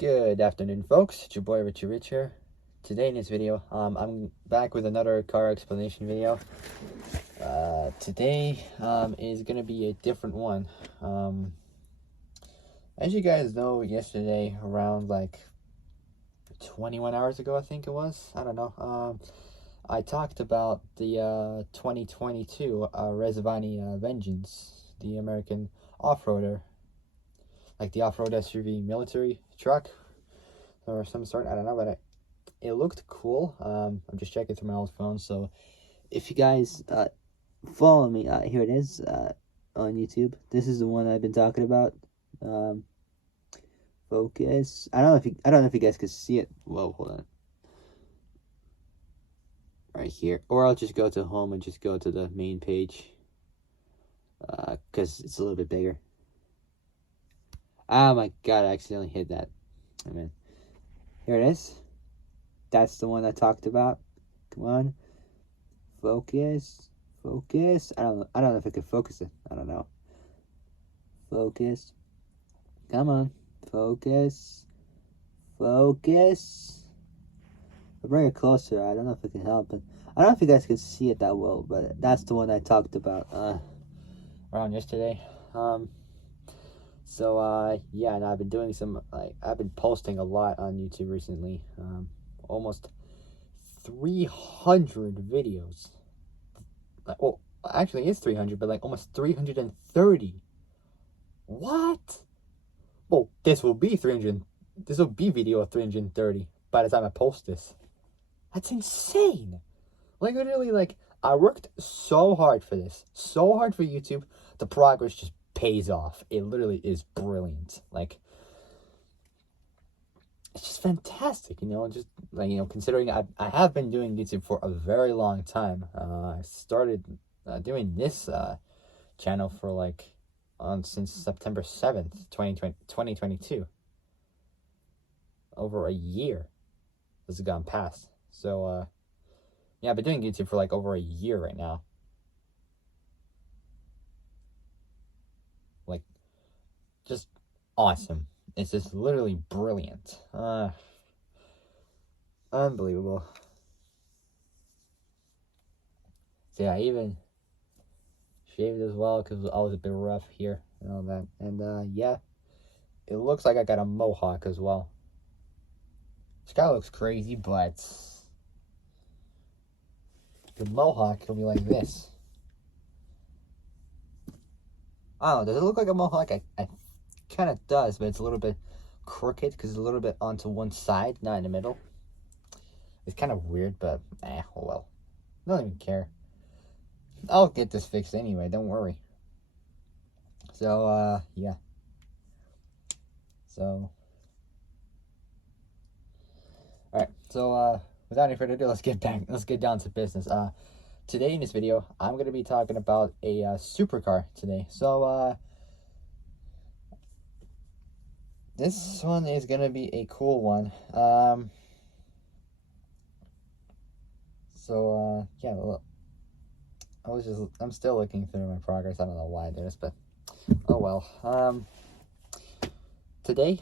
Good afternoon, folks. It's your boy Richie Rich here. Today in this video, I'm back with another car explanation video. Today is gonna be a different one. As you guys know, yesterday around like 21 hours ago, I think it was. I don't know. I talked about the 2022 Rezvani Vengeance, the American off-roader, like the off-road SUV military truck or some sort. I don't know, but it looked cool. I'm just checking through my old phone. So if you guys follow me, here it is on YouTube. This is the one I've been talking about. Focus. I don't know if you guys can see it. Whoa, hold on. Right here, or I'll just go to home and just go to the main page because it's a little bit bigger. Oh my god, I accidentally hit that. I mean, here it is. That's the one I talked about. Come on. Focus. Focus. I don't know if I can focus it. I don't know. Focus. Come on. Focus. Focus. I'll bring it closer. I don't know if it can help, but I don't know if you guys can see it that well, but that's the one I talked about around yesterday. Yeah, and I've been doing some, I've been posting a lot on YouTube recently. Almost 300 videos. Well, actually it's 300, but like almost 330. What? Well, this will be video 330 by the time I post this. That's insane. Like, literally, like, I worked so hard for this, so hard for YouTube. The progress just pays off. It literally is brilliant. Like, it's just fantastic, just like, considering I have been doing YouTube for a very long time. I started doing this channel for like since September 7th, 2022. Over a year has gone past. So yeah, I've been doing YouTube for like over a year right now. Like, just awesome. It's just literally brilliant. Unbelievable. So yeah, I even shaved as well because I was a bit rough here and all that. And yeah, it looks like I got a mohawk as well. This guy looks crazy, but the mohawk will be like this. I don't know, does it look like a mohawk? I kind of does, but it's a little bit crooked because it's a little bit onto one side, not in the middle. It's kind of weird, but oh well. I don't even care. I'll get this fixed anyway, don't worry. So yeah. So alright, so without any further ado, let's get down to business. Today in this video, I'm gonna be talking about a supercar today. So this one is gonna be a cool one. Yeah, look, I'm still looking through my progress. I don't know why I did this, but oh well. Today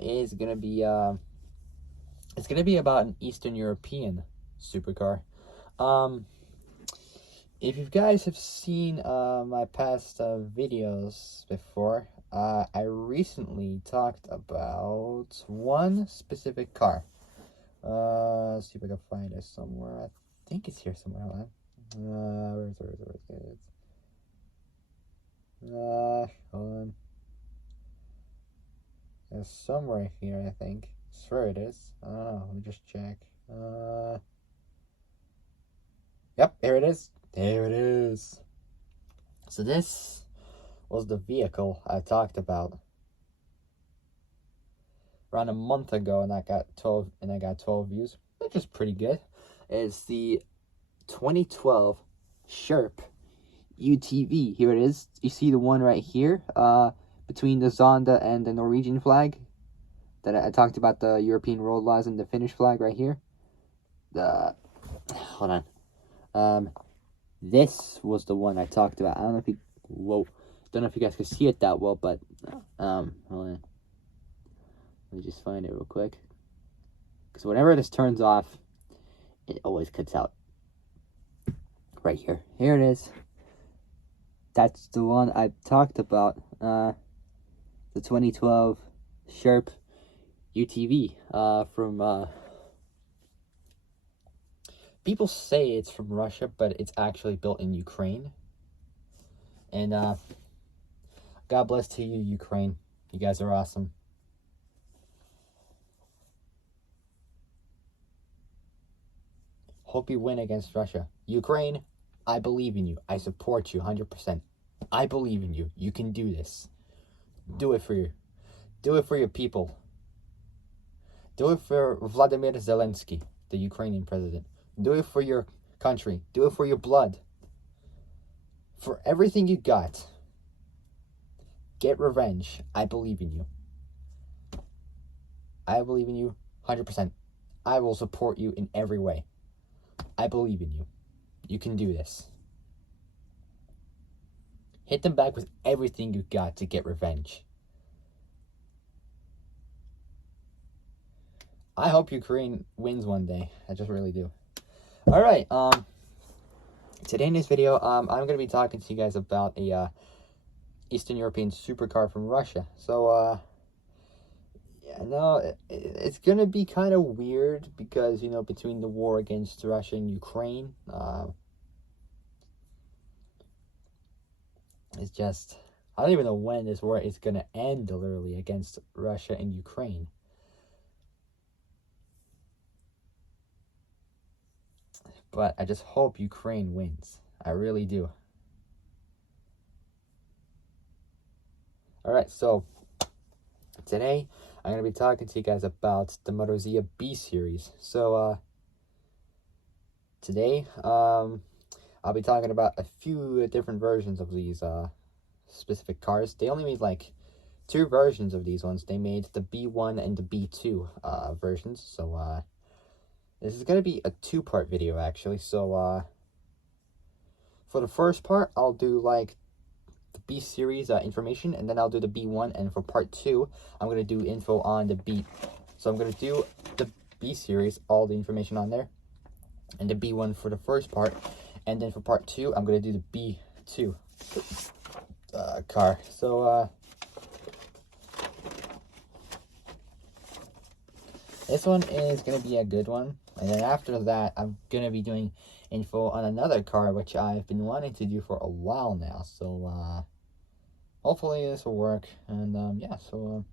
is gonna be it's gonna be about an Eastern European supercar. If you guys have seen my past videos before, I recently talked about one specific car. Let's see if I can find it somewhere. I think it's here somewhere. Hold on. Where is it? Hold on. It's somewhere here, I think. I swear it is. Oh, let me just check. Yep, here it is. There it is. So this was the vehicle I talked about around a month ago, and I got 12 views, which is pretty good. It's the 2012 Sherp UTV. Here it is. You see the one right here, between the Zonda and the Norwegian flag. That I talked about the European road laws and the Finnish flag right here. Hold on. This was the one I talked about. I don't know if don't know if you guys can see it that well, but hold on. Let me just find it real quick. Because whenever this turns off, it always cuts out. Right here. Here it is. That's the one I talked about. The 2012 Sharp UTV from... People say it's from Russia, but it's actually built in Ukraine. And God bless to you, Ukraine. You guys are awesome. Hope you win against Russia. Ukraine, I believe in you. I support you 100%. I believe in you. You can do this. Do it for your people. Do it for Vladimir Zelensky, the Ukrainian president. Do it for your country. Do it for your blood. For everything you got. Get revenge. I believe in you. I believe in you 100%. I will support you in every way. I believe in you. You can do this. Hit them back with everything you got to get revenge. I hope Ukraine wins one day. I just really do. Alright, today in this video, I'm going to be talking to you guys about a Eastern European supercar from Russia. So, yeah, no, it's going to be kind of weird because, you know, between the war against Russia and Ukraine, it's just, I don't even know when this war is going to end, literally, against Russia and Ukraine. But I just hope Ukraine wins. I really do. Alright, so today I'm going to be talking to you guys about the Marussia B series. So today I'll be talking about a few different versions of these specific cars. They only made like 2 versions of these ones. They made the B1 and the B2 versions. So this is going to be a 2-part video, actually. So, for the first part, I'll do, like, the B-series information, and then I'll do the B1, and for part 2, I'm going to do info on the B. So I'm going to do the B-series, all the information on there, and the B1 for the first part, and then for part 2, I'm going to do the B2 car. So, this one is going to be a good one. And then after that, I'm going to be doing info on another car, which I've been wanting to do for a while now. So, hopefully this will work. And, yeah, so,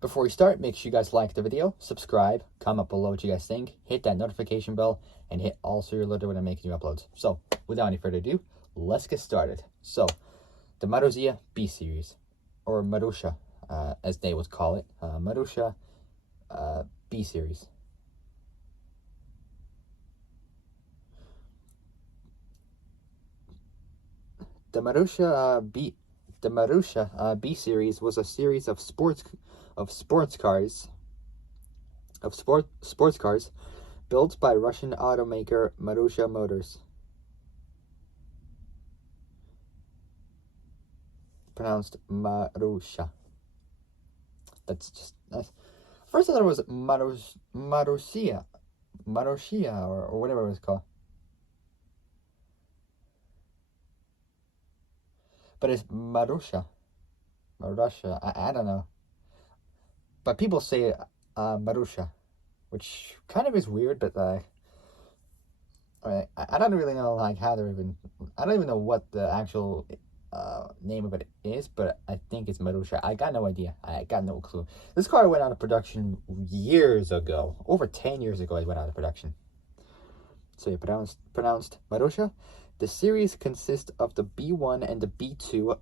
before we start, make sure you guys like the video, subscribe, comment below what you guys think, hit that notification bell, and hit all so you're alerted when I'm making new uploads. So, without any further ado, let's get started. So, the Marussia B series, or Marussia, as they would call it, Marussia B series. The Marussia B series was a series of sports cars built by Russian automaker Marussia Motors. Pronounced Marussia. That's first I thought it was Marussia, or whatever it was called. But it's Marussia. I don't know. But people say Marussia, which kind of is weird, but I don't really know like how they're even. I don't even know what the actual name of it is, but I think it's Marussia. I got no idea. I got no clue. This car went out of production years ago. Over 10 years ago, it went out of production. So yeah, pronounced Marussia. The series consists of the B1 and the B2.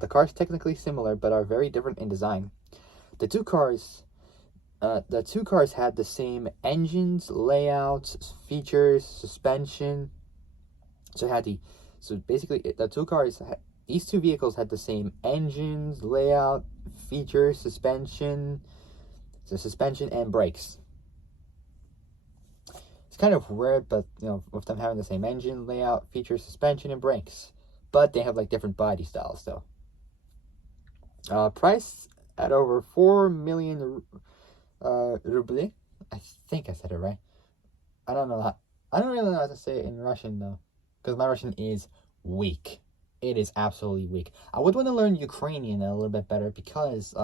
The cars technically similar, but are very different in design. The two cars had the same engines, layouts, features, suspension. So basically, these two vehicles had the same engines, layout, features, suspension and brakes. It's kind of weird, but, you know, with them having the same engine, layout, features, suspension, and brakes. But they have, like, different body styles, though. Price at over 4 million ruble. I think I said it right. I don't know how. I don't really know how to say it in Russian though, because my Russian is weak. It is absolutely weak. I would want to learn Ukrainian a little bit better because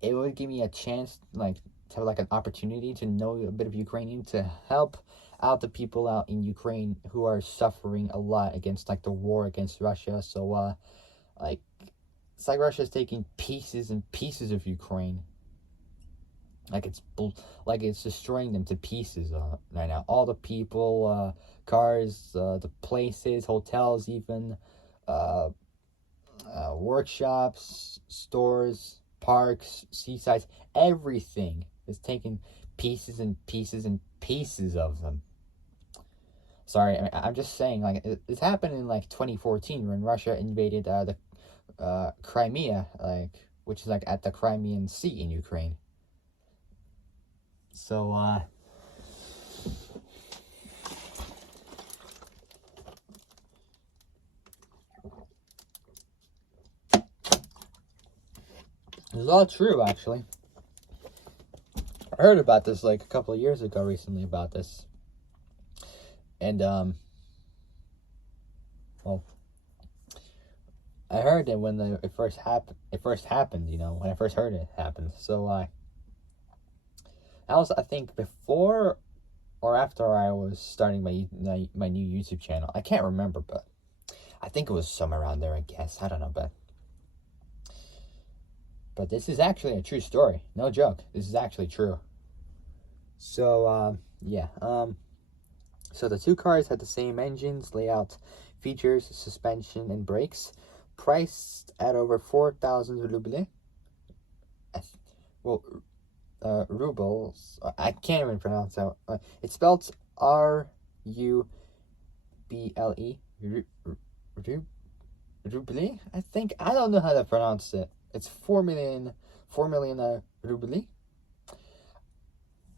it would give me a chance, like, to have like an opportunity to know a bit of Ukrainian to help out the people out in Ukraine who are suffering a lot against like the war against Russia. So like it's like Russia's taking pieces and pieces of Ukraine. Like it's destroying them to pieces right now. All the people, cars, the places, hotels, even uh, workshops, stores, parks, seasides, everything is taking pieces and pieces and pieces of them. Sorry, I'm just saying, like, it happened in, like, 2014 when Russia invaded the Crimea, like, which is, like, at the Crimean Sea in Ukraine. So, it's all true, actually. I heard about this, like, a couple of years ago recently about this. And, well, I heard it when it first happened, you know, when I first heard it happened. So, that was, I think, before or after I was starting my new YouTube channel. I can't remember, but I think it was somewhere around there, I guess. I don't know, but this is actually a true story. No joke. This is actually true. So, yeah. So the two cars had the same engines, layout, features, suspension, and brakes, priced at over 4,000 ruble. Well, rubles. I can't even pronounce that. It's spelled R-U-B-L-E. Ruble? I think. I don't know how to pronounce it. It's 4 million ruble.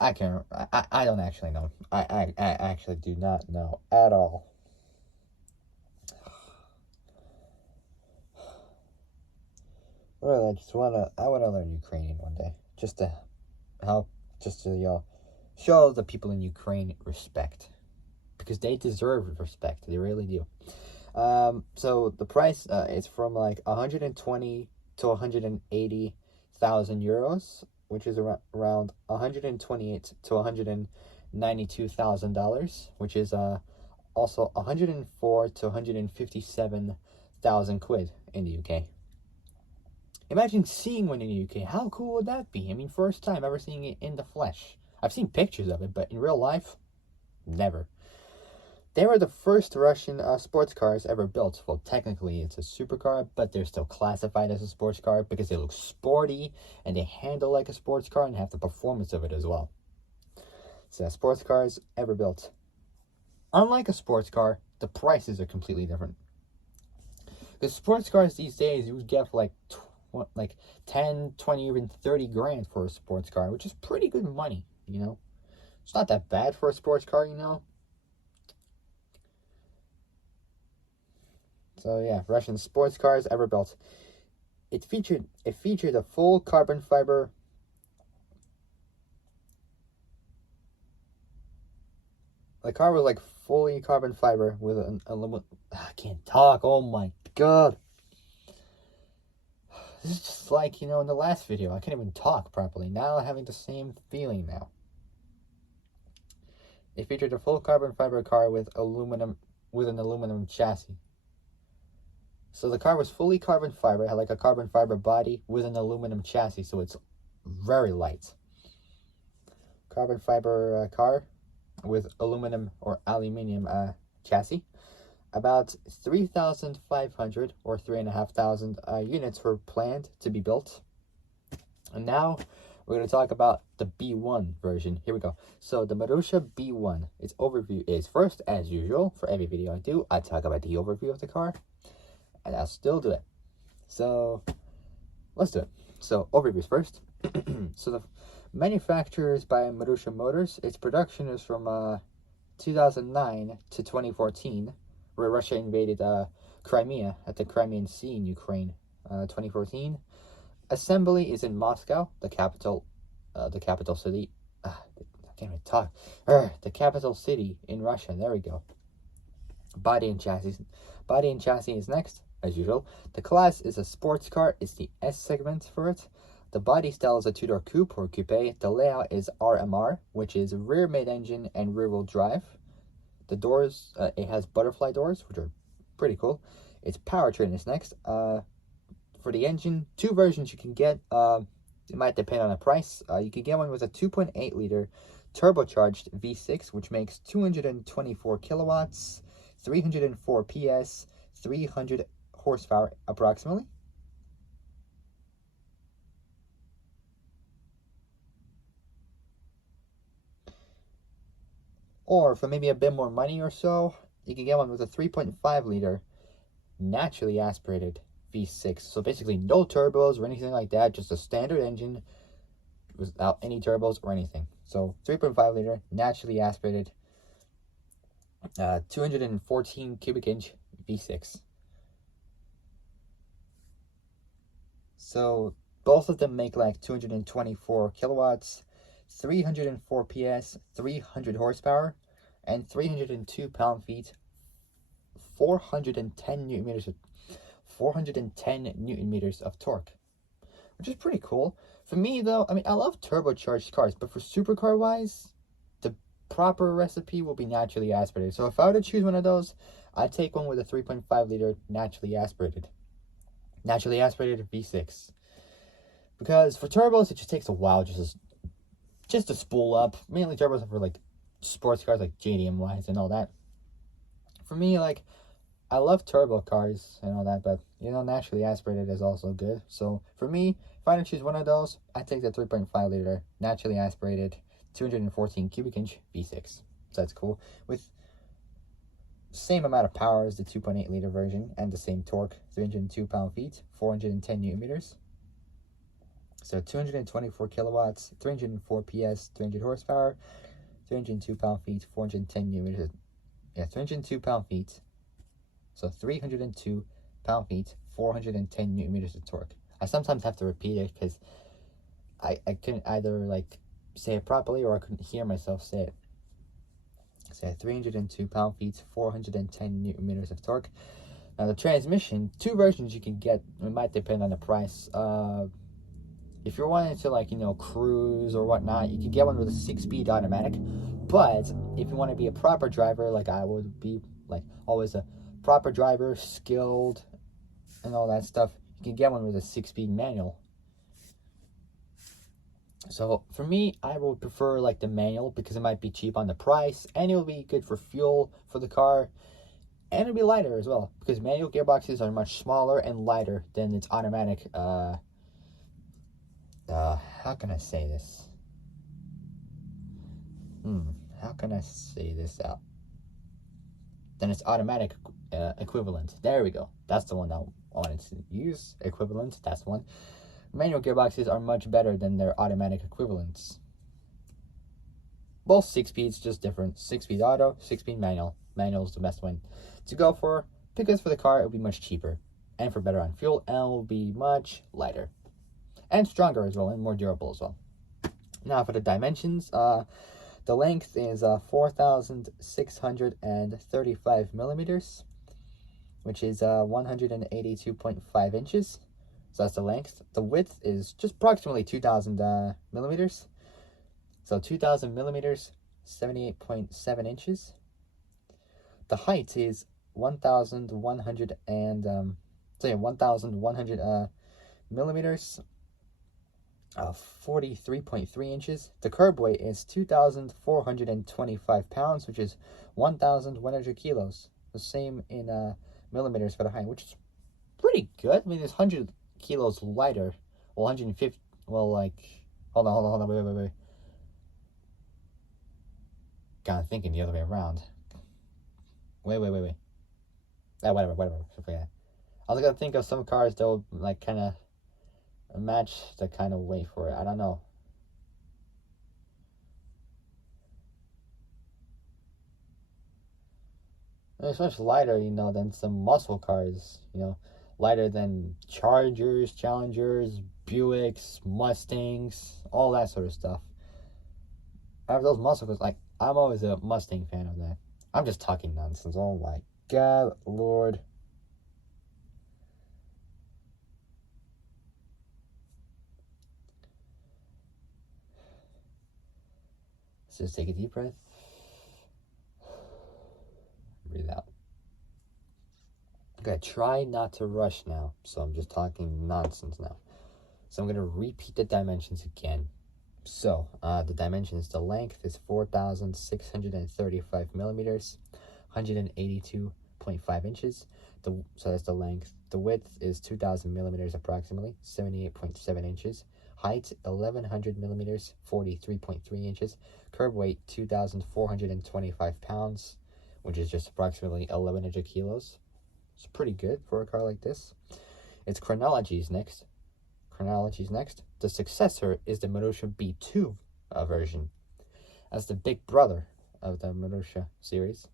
I can't. I don't actually know. I actually do not know at all. Well, I wanna learn Ukrainian one day, just to help, just to show the people in Ukraine respect, because they deserve respect. They really do. So the price is from like 120 to 180,000 euros, which is around 128 to $192,000, which is also 104 to 157,000 quid in the UK. Imagine seeing one in the UK. How cool would that be? I mean, first time ever seeing it in the flesh. I've seen pictures of it, but in real life, never. They were the first Russian sports cars ever built. Well, technically it's a supercar, but they're still classified as a sports car because they look sporty and they handle like a sports car and have the performance of it as well. So sports cars ever built. Unlike a sports car, the prices are completely different. Because sports cars these days, you would get for like 10, 20, even 30 grand for a sports car, which is pretty good money, you know? It's not that bad for a sports car, you know? So yeah, Russian sports cars ever built. It featured a full carbon fiber. The car was like fully carbon fiber with an aluminum. I can't talk. Oh my god. This is just like, you know, in the last video. I can't even talk properly. Now I'm having the same feeling now. It featured a full carbon fiber car with an aluminum chassis. So the car was fully carbon fiber, had like a carbon fiber body with an aluminum chassis, so it's very light. Carbon fiber car with aluminum or aluminium chassis. About 3,500 or 3,500 units were planned to be built. And now we're going to talk about the B1 version. Here we go. So the Marussia B1, its overview is first, as usual, for every video I do, I talk about the overview of the car. And I'll still do it. So let's do it. So overviews first. So the manufacturers by Marussia Motors. Its production is from 2009 to 2014, where Russia invaded Crimea at the Crimean Sea in Ukraine. 2014. Assembly is in Moscow, the capital city. I can't even talk. The capital city in Russia. There we go. Body and chassis. Body and chassis is next, as usual. The class is a sports car. It's the S segment for it. The body style is a two-door coupe or coupe. The layout is RMR, which is rear mid-engine and rear-wheel drive. The doors, it has butterfly doors, which are pretty cool. Its powertrain is next. For the engine, two versions you can get. It might depend on the price. You can get one with a 2.8 liter turbocharged V6, which makes 224 kilowatts, 304 PS, 300 horsepower approximately. Or for maybe a bit more money or so, you can get one with a 3.5 liter naturally aspirated V6. So basically no turbos or anything like that, just a standard engine without any turbos or anything. So 3.5 liter naturally aspirated 214 cubic inch V6. So both of them make like 224 kilowatts, 304 PS, 300 horsepower, and 302 pound-feet, 410 newton meters, 410 newton meters of torque, which is pretty cool. For me, though, I mean, I love turbocharged cars, but for supercar wise, the proper recipe will be naturally aspirated. So if I were to choose one of those, I'd take one with a 3.5 liter naturally aspirated V6. Because for turbos, it just takes a while just to spool up. Mainly turbos are for like sports cars like JDM wise and all that. For me, like, I love turbo cars and all that, but naturally aspirated is also good. So for me, if I had to choose one of those, I'd take the 3.5 liter naturally aspirated 214 cubic inch V6. So that's cool. With same amount of power as the 2.8 liter version and the same torque, 302 pound-feet, 410 newton meters. So 224 kilowatts, 304 PS, 300 horsepower, 302 pound-feet, 410 newton meters. Yeah, 302 pound-feet. So 302 pound-feet, 410 newton meters of torque. I sometimes have to repeat it because I couldn't either like say it properly or I couldn't hear myself say it. So 302 pound-feet, 410 newton meters of torque. Now the transmission, two versions you can get. It might depend on the price. If you're wanting to like cruise or whatnot, you can get one with a 6-speed automatic. But if you want to be a proper driver, like I would be, like always a proper driver, skilled, and all that stuff, you can get one with a 6-speed manual. So for me, I would prefer like the manual because it might be cheap on the price and it'll be good for fuel for the car and it'll be lighter as well because manual gearboxes are much smaller and lighter than its automatic. How can I say this? How can I say this out? Then its automatic equivalent. There we go. That's the one that I wanted to use. Equivalent. That's one. Manual gearboxes are much better than their automatic equivalents. Both 6 speeds, just different. 6-speed auto, 6-speed manual. Manual is the best one to go for because for the car it will be much cheaper and for better on fuel and will be much lighter and stronger as well and more durable as well. Now for the dimensions, the length is 4,635 millimeters, which is 182.5 inches. So that's the length. The width is just approximately 2,000 millimeters. So 2,000 millimeters, 78.7 inches. The height is 1,100 millimeters, 43.3 inches. The curb weight is 2,425 pounds, which is 1,100 kilos. The same in millimeters for the height, which is pretty good. I mean, it's 100 kilos lighter. Well, 150. Well, like, hold on. Wait. God, I'm thinking the other way around. Wait. Whatever. Okay. I was gonna think of some cars that would like kind of match the kind of weight for it. I don't know. It's much lighter, than some muscle cars. lighter than Chargers, Challengers, Buicks, Mustangs, all that sort of stuff. I have those muscle cars. Like, I'm always a Mustang fan of that. I'm just talking nonsense. Oh my God, Lord. Let's just take a deep breath. Breathe out. Okay, try not to rush now. So I'm just talking nonsense now. So I'm going to repeat the dimensions again. So the dimensions, the length is 4,635 millimeters, 182.5 inches. So that's the length. The width is 2,000 millimeters approximately, 78.7 inches. Height, 1,100 millimeters, 43.3 inches. Curb weight, 2,425 pounds, which is just approximately 1,100 kilos. It's pretty good for a car like this. Its chronology is next. The successor is the Marussia B2 version. As the big brother of the Marussia series,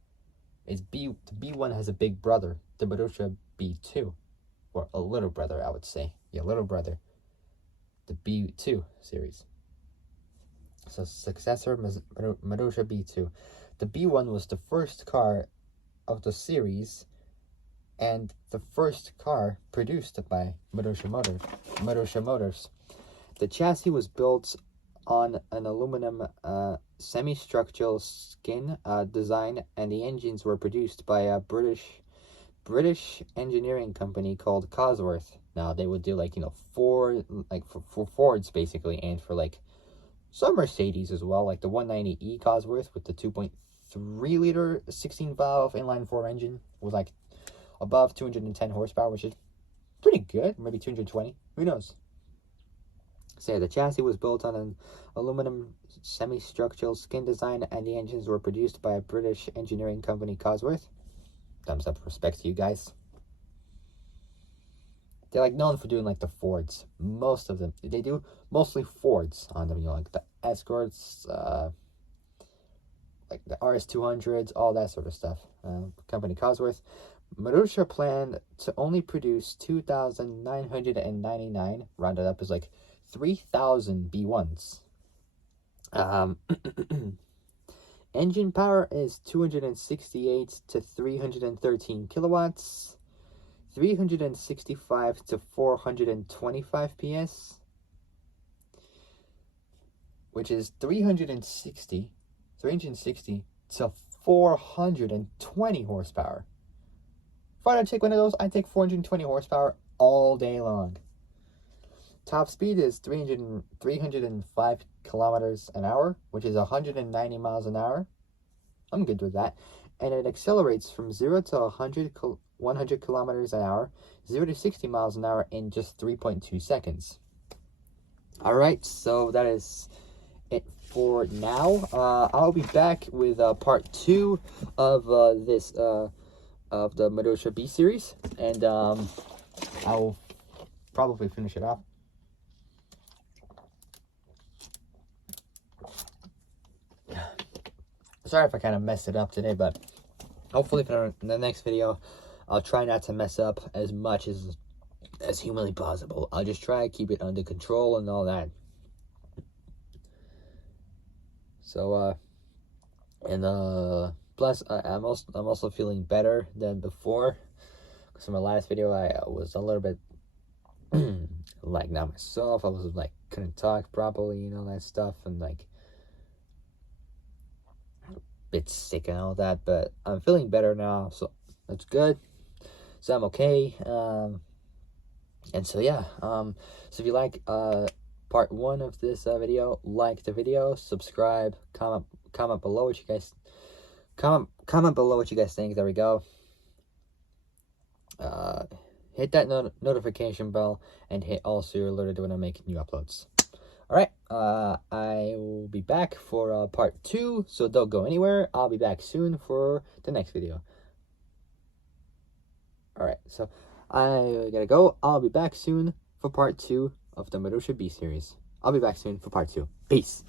the B1 has a big brother, the Marussia B2, or a little brother, I would say. Yeah, little brother. The B2 series. So successor Marussia B2. The B1 was the first car of the series and the first car produced by Marussia Motors. The chassis was built on an aluminum semi-structural skin design, and the engines were produced by a British engineering company called Cosworth. Now they would do Ford, for Fords basically, and for some Mercedes as well, like the 190E Cosworth with the 2.3 liter 16 valve inline 4 engine with above 210 horsepower, which is pretty good. Maybe 220. Who knows? So yeah, the chassis was built on an aluminum semi-structural skin design, and the engines were produced by a British engineering company, Cosworth. Thumbs up, respect to you guys. They're known for doing the Fords. Most of them, they do mostly Fords on them. The Escorts, the RS200s, all that sort of stuff. Company Cosworth. Marussia planned to only produce 2,999, rounded up as 3,000 B1s. Engine power is 268 to 313 kilowatts, 365 to 425 PS, which is 360 to 420 horsepower. If I had to take one of those, I'd take 420 horsepower all day long. Top speed is 305 kilometers an hour, which is 190 miles an hour. I'm good with that. And it accelerates from 0 to 100 kilometers an hour, 0 to 60 miles an hour in just 3.2 seconds. Alright, so that is it for now. I'll be back with part 2 of this of the Marussia B series, and I'll probably finish it off. Sorry if I kind of messed it up today, but hopefully for the next video, I'll try not to mess up as much as humanly possible. I'll just try to keep it under control and all that. So, plus, I'm also feeling better than before. Because in my last video, I was a little bit not myself. I was couldn't talk properly and all that stuff, and a bit sick and all that. But I'm feeling better now, so that's good. So I'm okay. And so yeah. So if you like part 1 of this video, like the video, subscribe, comment below what you guys comment below what you guys think. There we go. Hit that notification bell, and hit all so you're alerted when I make new uploads. Alright, I will be back for part 2, so don't go anywhere. I'll be back soon for the next video. Alright, so I gotta go. I'll be back soon for part 2 of the Marussia B series. I'll be back soon for part 2. Peace.